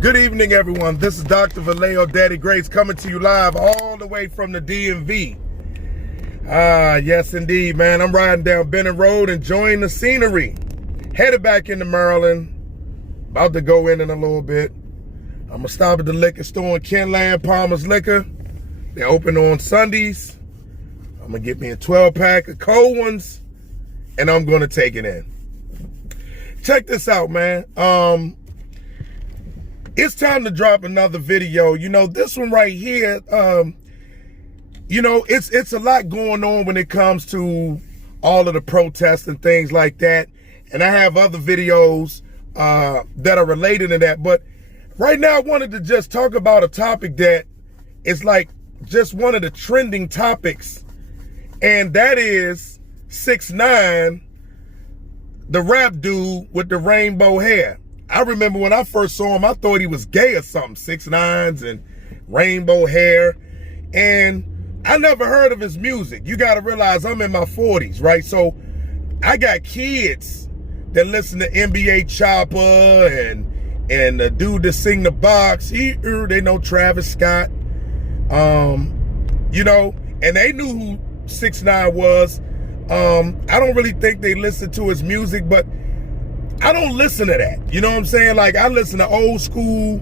Good evening, everyone. This is Dr. Vallejo, Daddy Grace, coming to you live all the way from the DMV. Yes, indeed, man. I'm riding down Benning Road, enjoying the scenery. Headed back into Maryland. About to go in a little bit. I'm going to stop at the liquor store in Kenland, Palmer's Liquor. They're open on Sundays. I'm going to get me a 12-pack of cold ones, and I'm going to take it in. Check this out, man. It's time to drop another video. You know, this one right here, you know, it's a lot going on when it comes to all of the protests and things like that. And I have other videos that are related to that. But right now I wanted to just talk about a topic that is like just one of the trending topics. And that is 6ix9ine, the rap dude with the rainbow hair. I remember when I first saw him, I thought he was gay or something. 6ix9ine and rainbow hair. And I never heard of his music. You got to realize I'm in my 40s, right? So I got kids that listen to NBA Chopper and the dude that sing the box. They know Travis Scott. You know, and they knew who 6ix9ine was. I don't really think they listened to his music, but I don't listen to that. You know what I'm saying? Like, I listen to old school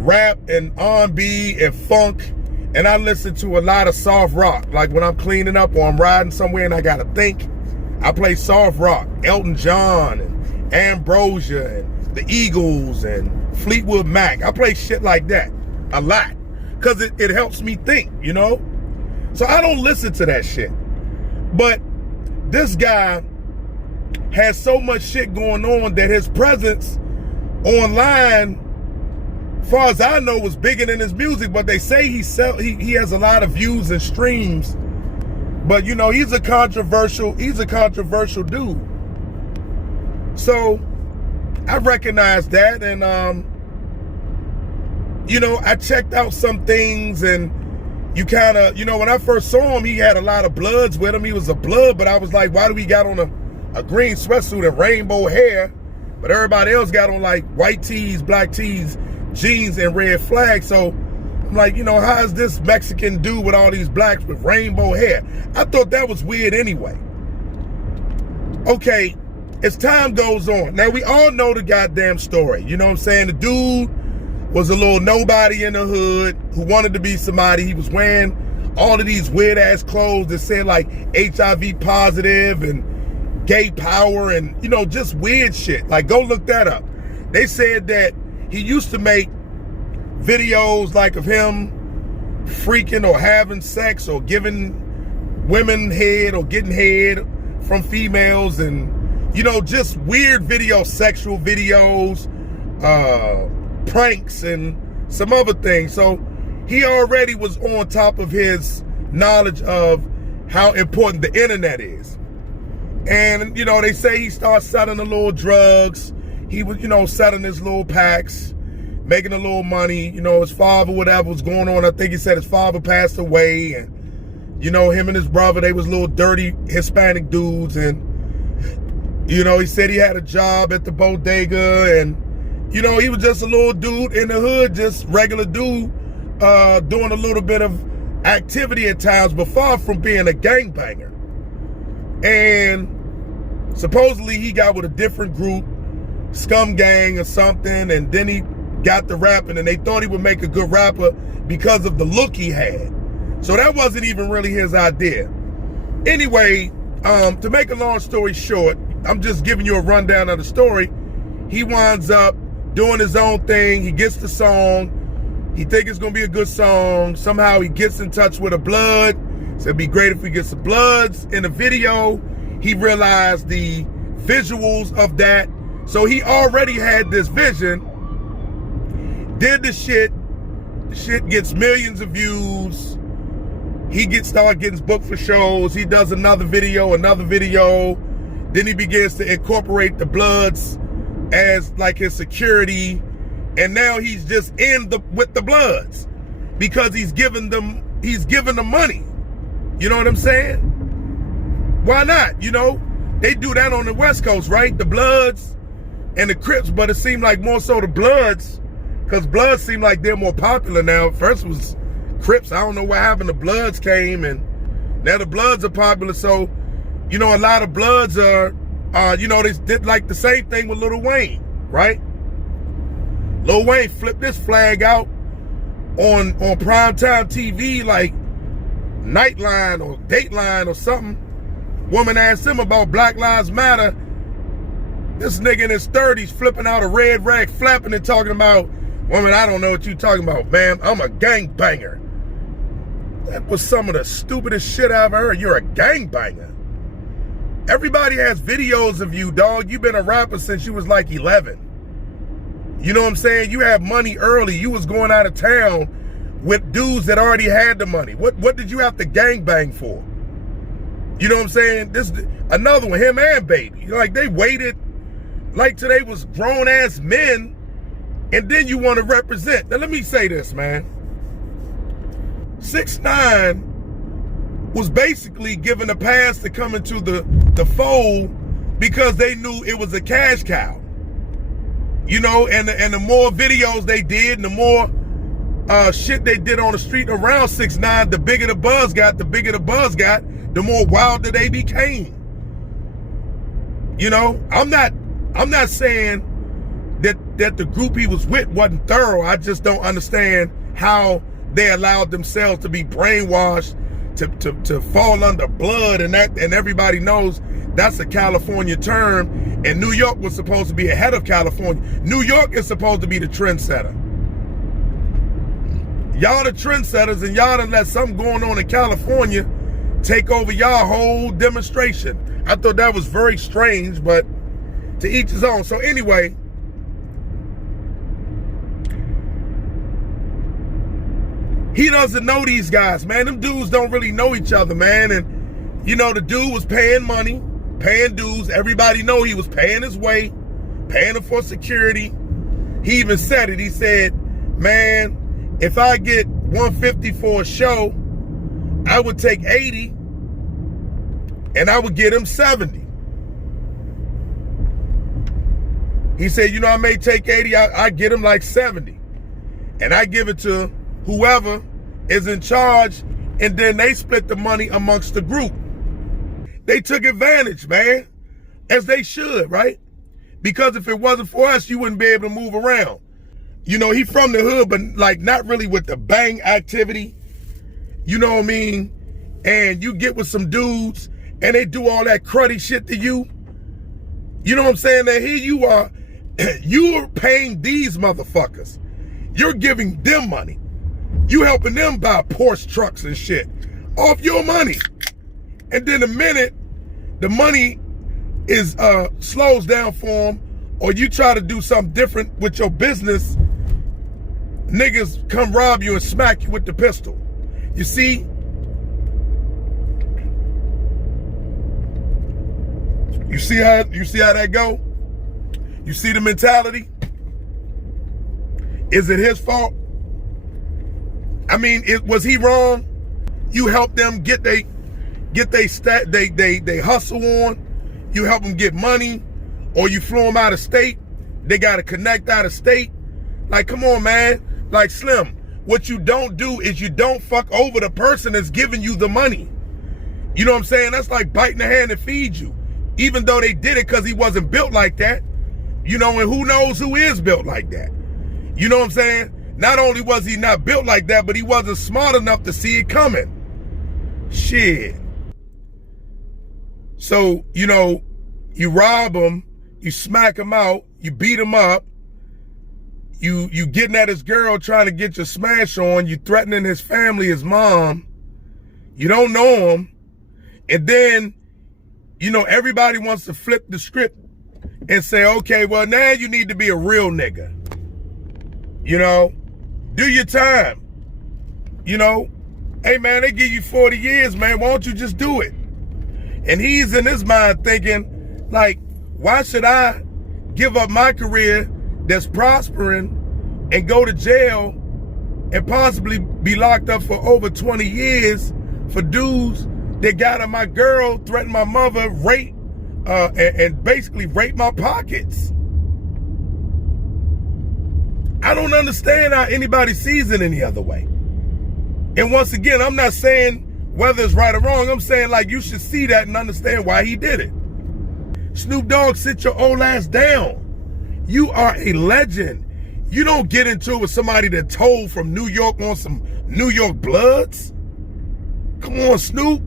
rap and R&B and funk, and I listen to a lot of soft rock. Like when I'm cleaning up or I'm riding somewhere and I gotta think, I play soft rock. Elton John and Ambrosia and the Eagles and Fleetwood Mac. I play shit like that a lot because it helps me think, you know? So I don't listen to that shit. But this guy has so much shit going on that his presence online, as far as I know, was bigger than his music. But they say he has a lot of views and streams. But you know, he's a controversial dude. So I recognize that, and you know, I checked out some things, and you kind of, you know, when I first saw him, he had a lot of Bloods with him. He was a Blood, but I was like, why do we got on a green sweatsuit and rainbow hair, but everybody else got on like white tees, black tees, jeans, and red flags? So I'm like, you know, how is this Mexican dude with all these blacks with rainbow hair? I thought that was weird anyway. Okay, as time goes on, now we all know the goddamn story. You know what I'm saying? The dude was a little nobody in the hood who wanted to be somebody. He was wearing all of these weird ass clothes that said like HIV positive and gay power and, you know, just weird shit. Like, go look that up. They said that he used to make videos like of him freaking or having sex or giving women head or getting head from females, and, you know, just weird videos, sexual videos, pranks and some other things. So he already was on top of his knowledge of how important the internet is. And, you know, they say he started selling the little drugs. He was, you know, selling his little packs, making a little money. You know, his father, whatever was going on, I think he said his father passed away. And, you know, him and his brother, they was little dirty Hispanic dudes. And, you know, he said he had a job at the bodega. And, you know, he was just a little dude in the hood, just regular dude, doing a little bit of activity at times, but far from being a gangbanger. And supposedly he got with a different group, Scum Gang or something, and then he got the rapping, and they thought he would make a good rapper because of the look he had. So that wasn't even really his idea. Anyway, to make a long story short, I'm just giving you a rundown of the story. He winds up doing his own thing. He gets the song. He thinks it's going to be a good song. Somehow he gets in touch with a Blood. So it'd be great if we get some Bloods in the video. He realized the visuals of that. So he already had this vision. Did the shit. The shit gets millions of views. He started getting booked for shows. He does another video. Then he begins to incorporate the Bloods as like his security. And now he's just with the Bloods because he's giving them money. You know what I'm saying? Why not? You know, they do that on the West Coast, right? The Bloods, and the Crips, but it seemed like more so the Bloods, because Bloods seem like they're more popular now. First was Crips. I don't know what happened. The Bloods came, and now the Bloods are popular. So, you know, a lot of Bloods are, you know, they did like the same thing with Lil Wayne, right? Lil Wayne flipped this flag out on primetime TV, like Nightline or Dateline or something. Woman asked him about Black Lives Matter. This nigga in his 30s flipping out a red rag, flapping and talking about, woman, I don't know what you talking about, ma'am. I'm a gangbanger. That was some of the stupidest shit I ever heard. You're a gangbanger. Everybody has videos of you, dog. You've been a rapper since you was like 11. You know what I'm saying? You had money early. You was going out of town with dudes that already had the money. What did you have to gangbang for? You know what I'm saying? This another one, him and Baby. Like, they waited like till they was grown ass men, and then you want to represent. Now let me say this, man. 6ix9ine was basically given a pass to come into the fold because they knew it was a cash cow. You know, and the more videos they did, and the more shit they did on the street around 6ix9ine, the bigger the buzz got, the more wilder they became. You know, I'm not saying that the group he was with wasn't thorough. I just don't understand how they allowed themselves to be brainwashed to fall under blood, and everybody knows that's a California term, and New York was supposed to be ahead of California. New York is supposed to be the trendsetter. Y'all the trendsetters, and y'all done let something going on in California take over y'all whole demonstration. I thought that was very strange, but to each his own. So anyway, he doesn't know these guys, man. Them dudes don't really know each other, man. And, you know, the dude was paying money, paying dues. Everybody know he was paying his way, paying them for security. He even said it. He said, man, if I get 150 for a show, I would take 80 and I would get him 70. He said, you know, I may take 80, I get him like 70. And I give it to whoever is in charge, and then they split the money amongst the group. They took advantage, man, as they should, right? Because if it wasn't for us, you wouldn't be able to move around. You know, he from the hood, but like not really with the bang activity. You know what I mean? And you get with some dudes and they do all that cruddy shit to you. You know what I'm saying? That here you are, you're paying these motherfuckers. You're giving them money. You helping them buy Porsche trucks and shit off your money. And then the minute the money is slows down for them, or you try to do something different with your business, niggas come rob you and smack you with the pistol. You see? You see how that go? You see the mentality? Is it his fault? I mean, was he wrong? You help them get they hustle on. You help them get money, or you flew them out of state. They got to connect out of state. Like, come on, man. Like, Slim, what you don't do is you don't fuck over the person that's giving you the money. You know what I'm saying? That's like biting the hand that feeds you. Even though they did it because he wasn't built like that. You know, and who knows who is built like that. You know what I'm saying? Not only was he not built like that, but he wasn't smart enough to see it coming. Shit. So, you know, you rob him, you smack him out, you beat him up, you getting at his girl trying to get your smash on, you threatening his family, his mom, you don't know him, and then, you know, everybody wants to flip the script and say, okay, well, now you need to be a real nigga. You know, do your time. You know, hey, man, they give you 40 years, man. Why don't you just do it? And he's in his mind thinking, like, why should I give up my career that's prospering and go to jail and possibly be locked up for over 20 years for dudes that got at my girl, threatened my mother, rape, and basically rape my pockets? I don't understand how anybody sees it any other way. And once again, I'm not saying whether it's right or wrong. I'm saying, like, you should see that and understand why he did it. Snoop Dogg, sit your old ass down. You are a legend. You don't get into it with somebody that told from New York on some New York Bloods. Come on, Snoop.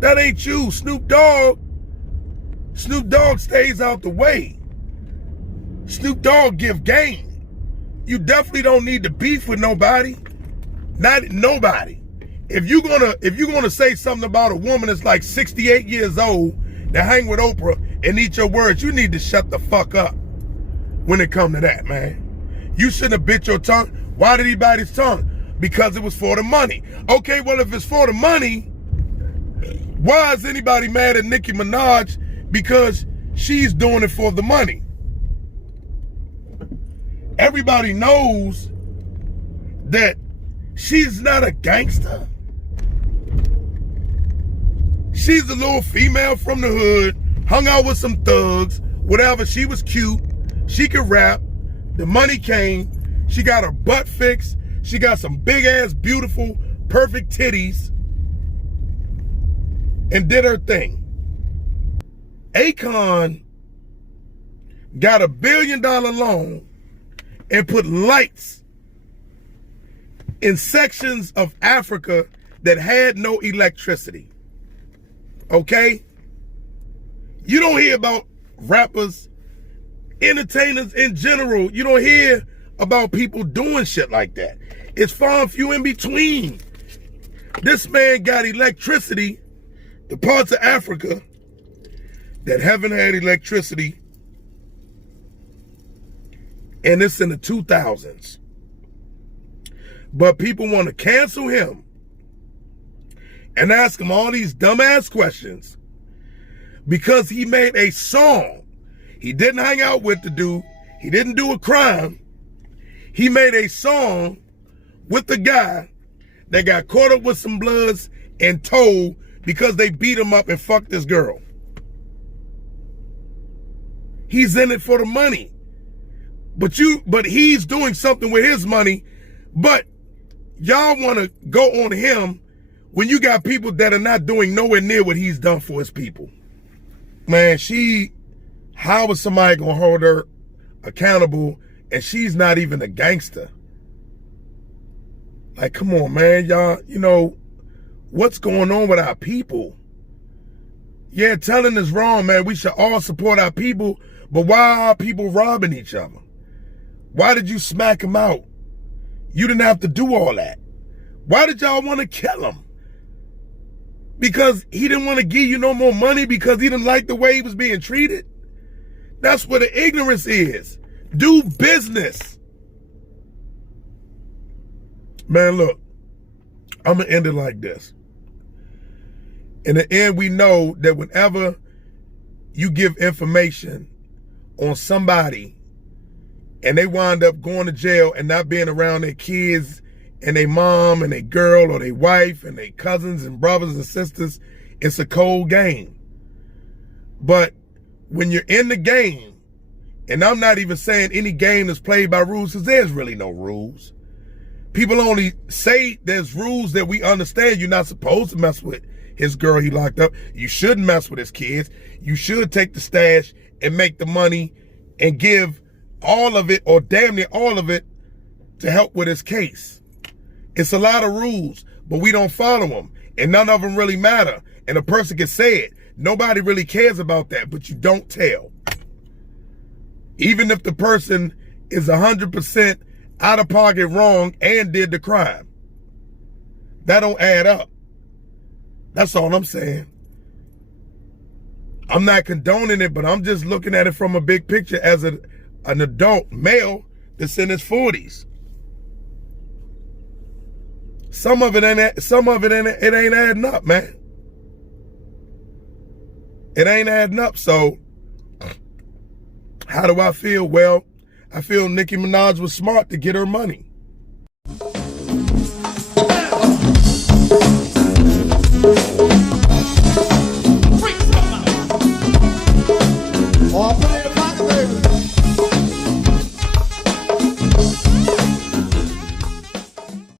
That ain't you. Snoop Dogg stays out the way. Snoop Dogg give game. You definitely don't need to beef with nobody. Not nobody. If you're gonna say something about a woman that's like 68 years old that hang with Oprah and eat your words, you need to shut the fuck up when it come to that, man. You shouldn't have bit your tongue. Why did he bite his tongue? Because it was for the money. Okay, well, if it's for the money, why is anybody mad at Nicki Minaj? Because she's doing it for the money. Everybody knows that she's not a gangster. She's a little female from the hood, hung out with some thugs, whatever. She was cute. She could rap. The money came. She got her butt fixed. She got some big ass, beautiful, perfect titties. And did her thing. Akon got $1 billion loan and put lights in sections of Africa that had no electricity. Okay? You don't hear about rappers, entertainers in general. You don't hear about people doing shit like that. It's far and few in between. This man got electricity, the parts of Africa that haven't had electricity, and it's in the 2000s. But people want to cancel him and ask him all these dumbass questions because he made a song. He didn't hang out with the dude. He didn't do a crime. He made a song with the guy that got caught up with some bloods and told because they beat him up and fucked this girl. He's in it for the money. But he's doing something with his money, but y'all want to go on him when you got people that are not doing nowhere near what he's done for his people. Man, how is somebody gonna hold her accountable and she's not even a gangster? Like, come on, man, y'all, you know, what's going on with our people? Yeah, telling is wrong, man. We should all support our people, but why are our people robbing each other? Why did you smack him out? You didn't have to do all that. Why did y'all want to kill him? Because he didn't want to give you no more money because he didn't like the way he was being treated? That's where the ignorance is. Do business. Man, look, I'm going to end it like this. In the end, we know that whenever you give information on somebody and they wind up going to jail and not being around their kids and their mom and their girl or their wife and their cousins and brothers and sisters, it's a cold game. But when you're in the game, and I'm not even saying any game that's played by rules, because there's really no rules. People only say there's rules that we understand. You're not supposed to mess with his girl he locked up. You shouldn't mess with his kids. You should take the stash and make the money and give all of it, or damn near all of it, to help with his case. It's a lot of rules, but we don't follow them, and none of them really matter. And a person can say it. Nobody really cares about that, but you don't tell. Even if the person is 100% out of pocket wrong and did the crime. That don't add up. That's all I'm saying. I'm not condoning it, but I'm just looking at it from a big picture as an adult male that's in his 40s. Some of it ain't adding up, man. It ain't adding up. So how do I feel? Well, I feel Nicki Minaj was smart to get her money.